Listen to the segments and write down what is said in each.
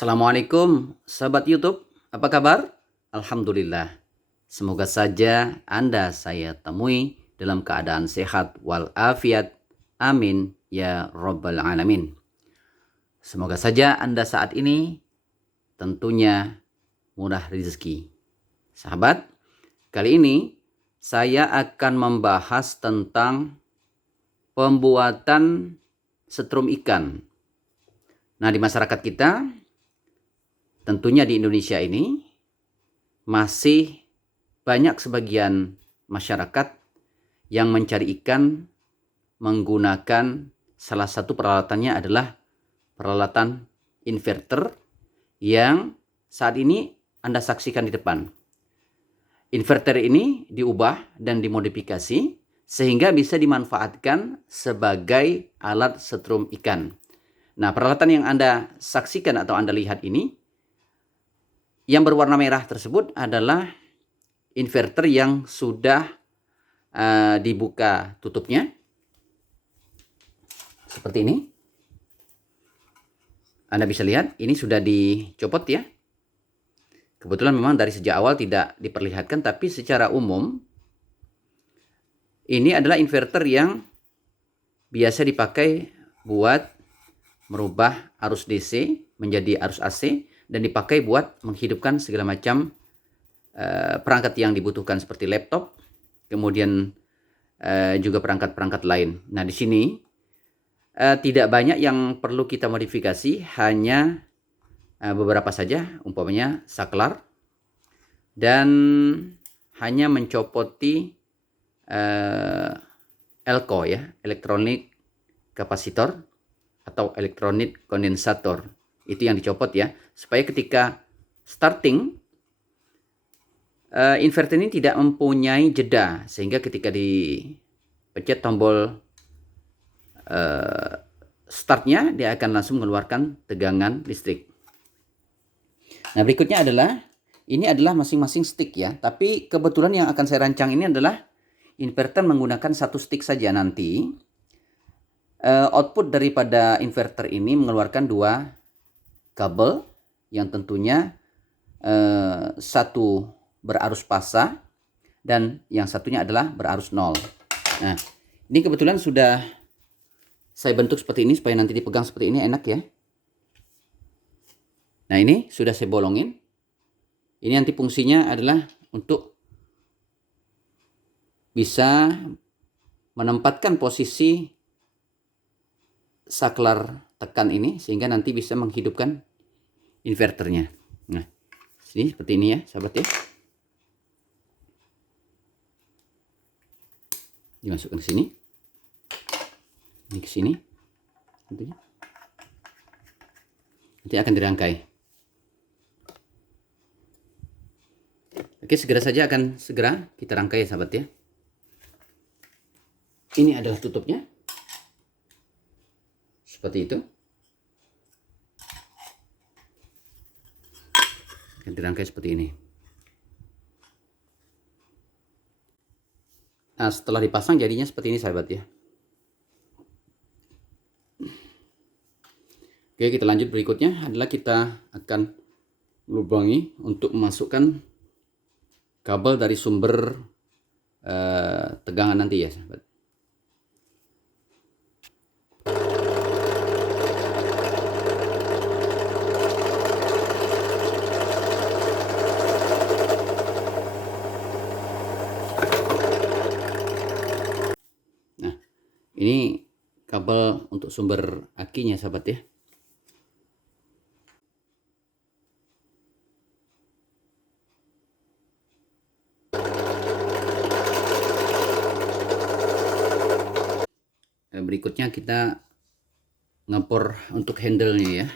Assalamualaikum sahabat YouTube, apa kabar? Alhamdulillah. Semoga saja Anda saya temui dalam keadaan sehat walafiat. Amin ya rabbal alamin. Semoga saja Anda saat ini tentunya murah rezeki. Sahabat, kali ini saya akan membahas tentang pembuatan setrum ikan. Nah, di masyarakat kita, tentunya di Indonesia ini, masih banyak sebagian masyarakat yang mencari ikan menggunakan salah satu peralatannya adalah peralatan inverter yang saat ini Anda saksikan di depan. Inverter ini diubah dan dimodifikasi sehingga bisa dimanfaatkan sebagai alat setrum ikan. Nah, peralatan yang Anda saksikan atau Anda lihat ini, yang berwarna merah tersebut adalah inverter yang sudah dibuka tutupnya. Seperti ini. Anda bisa lihat, ini sudah dicopot ya. Kebetulan memang dari sejak awal tidak diperlihatkan, tapi secara umum ini adalah inverter yang biasa dipakai buat merubah arus DC menjadi arus AC dan dipakai buat menghidupkan segala macam perangkat yang dibutuhkan seperti laptop, kemudian juga perangkat-perangkat lain. Nah, di sini tidak banyak yang perlu kita modifikasi, hanya beberapa saja, umpamanya saklar, dan hanya mencopoti ELCO ya, elektronik kapasitor atau elektronik kondensator. Itu yang dicopot ya, supaya ketika starting inverter ini tidak mempunyai jeda, sehingga ketika dipencet tombol startnya, dia akan langsung mengeluarkan tegangan listrik. Nah, berikutnya adalah, ini adalah masing-masing stick ya, tapi kebetulan yang akan saya rancang ini adalah inverter menggunakan satu stick saja. Nanti output daripada inverter ini mengeluarkan dua kabel yang tentunya satu berarus pasa dan yang satunya adalah berarus nol. Nah, ini kebetulan sudah saya bentuk seperti ini supaya nanti dipegang seperti ini enak ya. Nah, ini sudah saya bolongin. Ini nanti fungsinya adalah untuk bisa menempatkan posisi saklar tekan ini sehingga nanti bisa menghidupkan inverternya. Nah, sini seperti ini ya, sahabat ya. Dimasukkan ke sini. Ini ke sini. Nanti akan dirangkai. Oke, segera kita rangkai ya, sahabat ya. Ini adalah tutupnya. Seperti itu. Akan dirangkai seperti ini. Nah, setelah dipasang jadinya seperti ini, sahabat ya. Oke, kita lanjut. Berikutnya adalah kita akan melubangi untuk memasukkan kabel dari sumber tegangan nanti ya, sahabat. Nah, ini kabel untuk sumber akinya, sahabat ya. Berikutnya kita ngepor untuk handle-nya ya.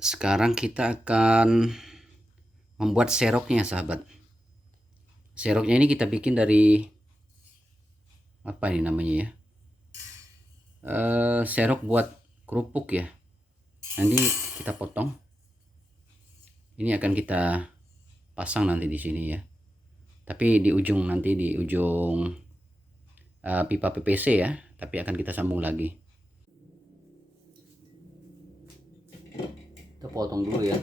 Sekarang kita akan membuat seroknya, sahabat. Seroknya ini kita bikin dari apa ini namanya ya? Serok buat kerupuk ya. Nanti kita potong. Ini akan kita pasang nanti di sini ya. Tapi di ujung nanti di ujung pipa PPC ya. Tapi akan kita sambung lagi. Kita potong dulu ya.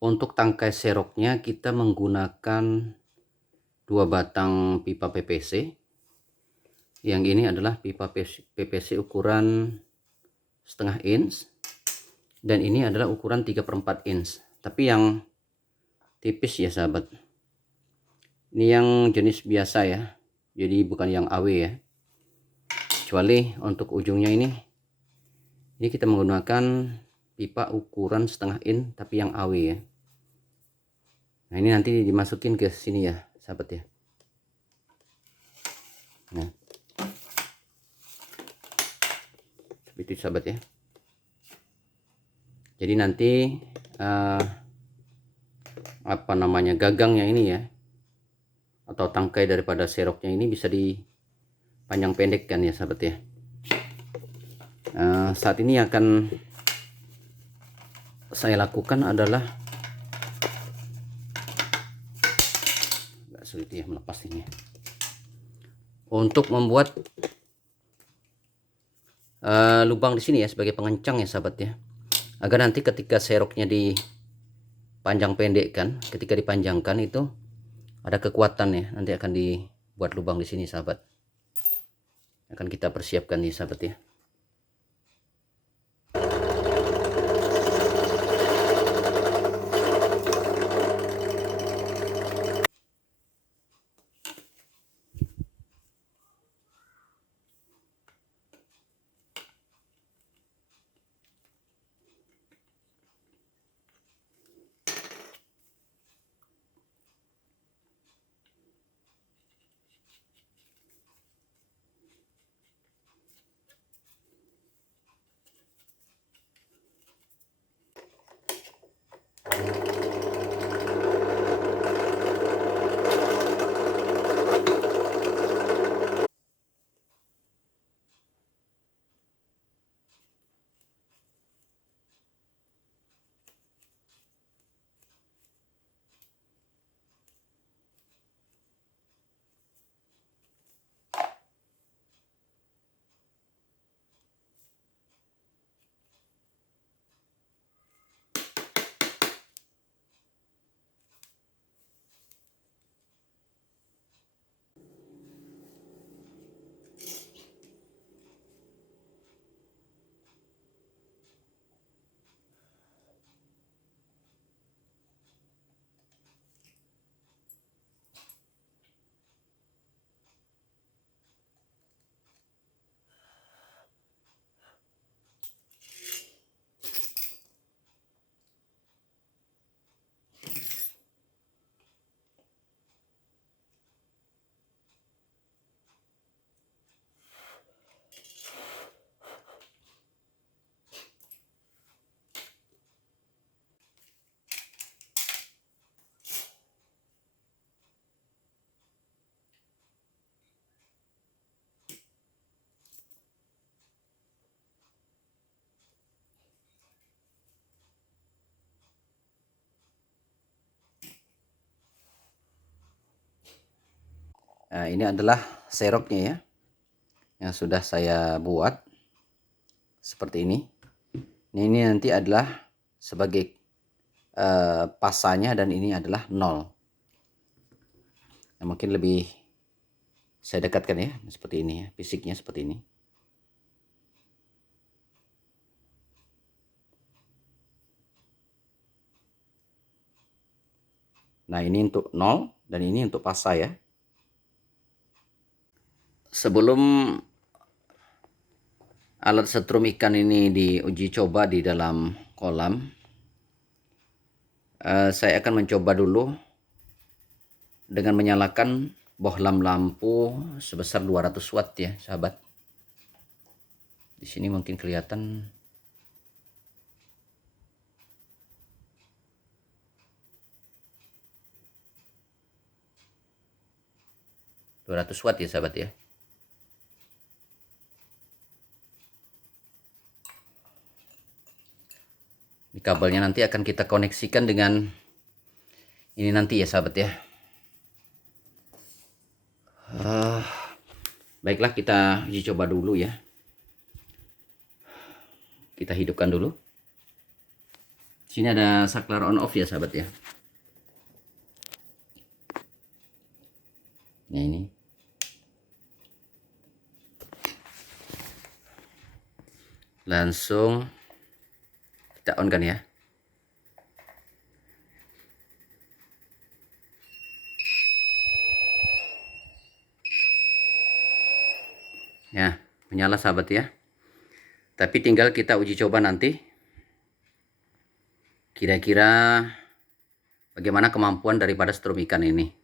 Untuk tangkai seroknya kita menggunakan 2 batang pipa PPC. Yang ini adalah pipa PPC ukuran setengah inch. Dan ini adalah ukuran 3/4 inch. Tapi yang tipis ya sahabat. Ini yang jenis biasa ya. Jadi bukan yang AW ya. Kecuali untuk ujungnya ini kita menggunakan pipa ukuran setengah inch tapi yang AW ya. Nah ini nanti dimasukin ke sini ya sahabat ya. Nah seperti itu sahabat ya. Jadi nanti apa namanya gagangnya ini ya, atau tangkai daripada seroknya ini bisa dipanjang pendekkan ya sahabat ya. Saat ini akan saya lakukan adalah agak sulit ya melepas ini. Untuk membuat lubang di sini ya sebagai pengencang ya sahabat ya. Agar nanti ketika seroknya dipanjang pendekkan, ketika dipanjangkan itu ada kekuatan ya. Nanti akan dibuat lubang di sini sahabat. Akan kita persiapkan nih sahabat ya. Nah, ini adalah seroknya ya, yang sudah saya buat seperti ini. Ini nanti adalah sebagai pasanya, dan ini adalah 0. Nah, mungkin lebih saya dekatkan ya, seperti ini ya, fisiknya seperti ini. Nah, ini untuk 0 dan ini untuk pasa ya. Sebelum alat setrum ikan ini diuji coba di dalam kolam, saya akan mencoba dulu dengan menyalakan bohlam lampu sebesar 200 watt ya, sahabat. Di sini mungkin kelihatan. Watt ya, sahabat ya. Di kabelnya nanti akan kita koneksikan dengan ini nanti ya, sahabat ya. Baiklah, kita uji coba dulu ya. Kita hidupkan dulu. Sini ada saklar on off ya, sahabat ya. Nah, ini. Langsung kita on kan ya. Ya, menyala, sahabat ya. Tapi tinggal kita uji coba nanti. Kira-kira bagaimana kemampuan daripada strum ikan ini.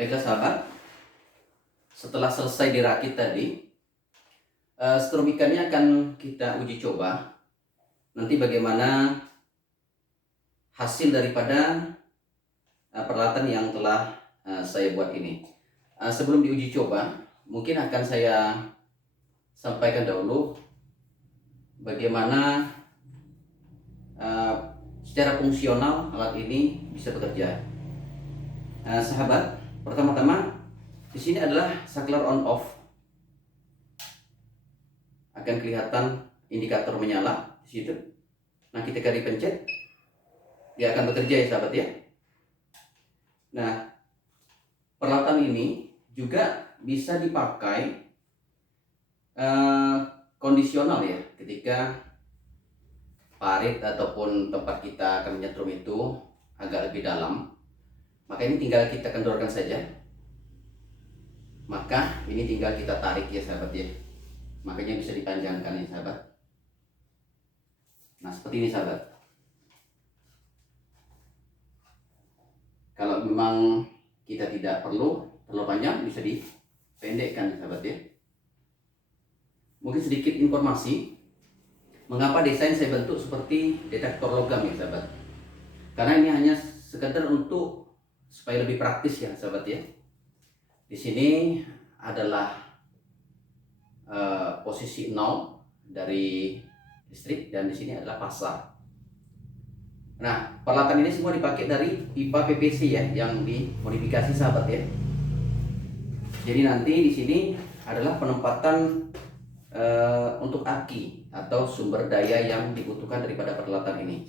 Baiklah, sahabat, setelah selesai dirakit tadi, strum ikannya akan kita uji coba. Nanti bagaimana hasil daripada peralatan yang telah saya buat ini. Sebelum diuji coba, mungkin akan saya sampaikan dahulu bagaimana secara fungsional alat ini bisa bekerja. Sahabat, pertama-tama di sini adalah saklar on off. Akan kelihatan indikator menyala di situ. Nah, ketika dipencet, dia akan bekerja ya, sahabat ya. Nah, peralatan ini juga bisa dipakai kondisional ya, ketika parit ataupun tempat kita akan menyetrum itu agak lebih dalam, maka ini tinggal kita kendorkan saja. Maka ini tinggal kita tarik ya, sahabat ya. Makanya bisa dipanjangkan ya, sahabat. Nah, seperti ini, sahabat. Kalau memang kita tidak perlu terlalu panjang, bisa dipendekkan ya, sahabat ya. Mungkin sedikit informasi mengapa desain saya bentuk seperti detektor logam ya, sahabat. Karena ini hanya sekedar untuk supaya lebih praktis ya, sahabat ya. Di sini adalah posisi 0 dari listrik, dan di sini adalah pasa. Nah, peralatan ini semua dipakai dari pipa PVC ya, yang dimodifikasi, sahabat ya. Jadi nanti di sini adalah penempatan untuk aki atau sumber daya yang dibutuhkan daripada peralatan ini.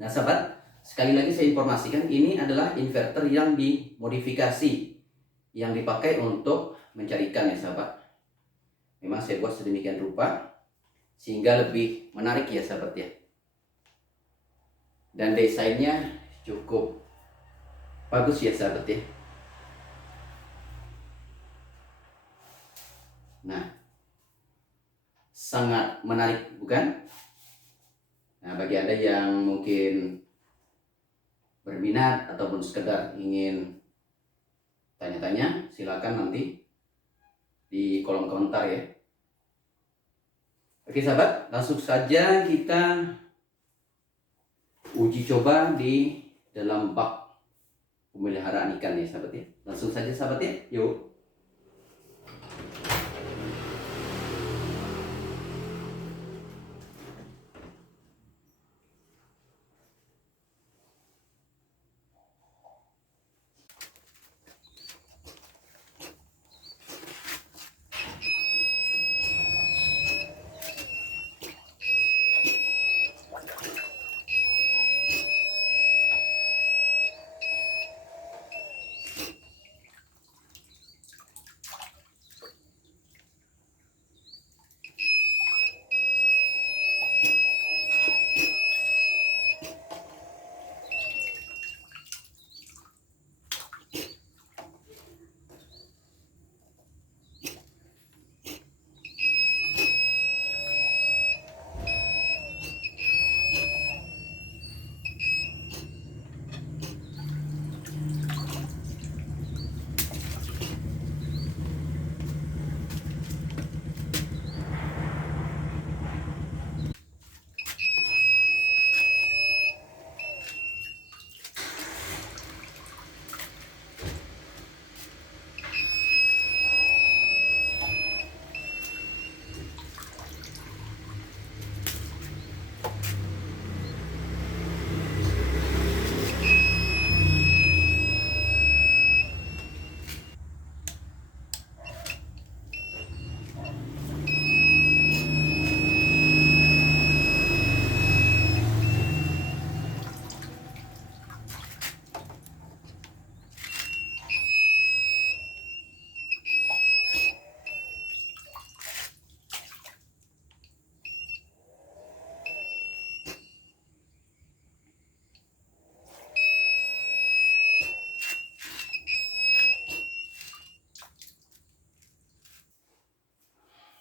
Nah, sahabat, sekali lagi saya informasikan, ini adalah inverter yang dimodifikasi, yang dipakai untuk mencari ikan ya, sahabat. Memang saya buat sedemikian rupa sehingga lebih menarik ya, sahabat ya. Dan desainnya cukup bagus ya, sahabat ya. Nah, sangat menarik bukan? Nah, bagi Anda yang mungkin berminat ataupun sekedar ingin tanya-tanya, silakan nanti di kolom komentar ya. Oke sahabat, langsung saja kita uji coba di dalam bak pemeliharaan ikan ya sahabat ya. Langsung saja sahabat ya, yuk.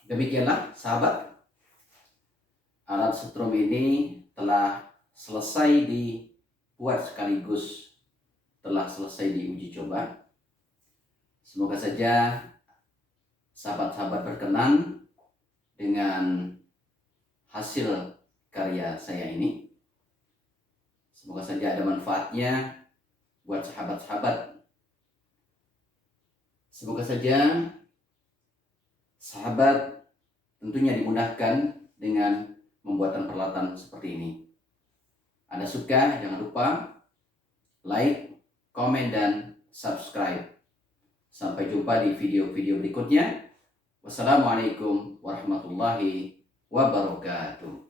Demikianlah sahabat, alat setrum ini telah selesai dibuat sekaligus telah selesai diuji coba. Semoga saja sahabat-sahabat berkenan dengan hasil karya saya ini. Semoga saja ada manfaatnya buat sahabat-sahabat. Semoga saja sahabat tentunya dimudahkan dengan pembuatan peralatan seperti ini. Anda suka, jangan lupa like, komen, dan subscribe. Sampai jumpa di video-video berikutnya. Wassalamualaikum warahmatullahi wabarakatuh.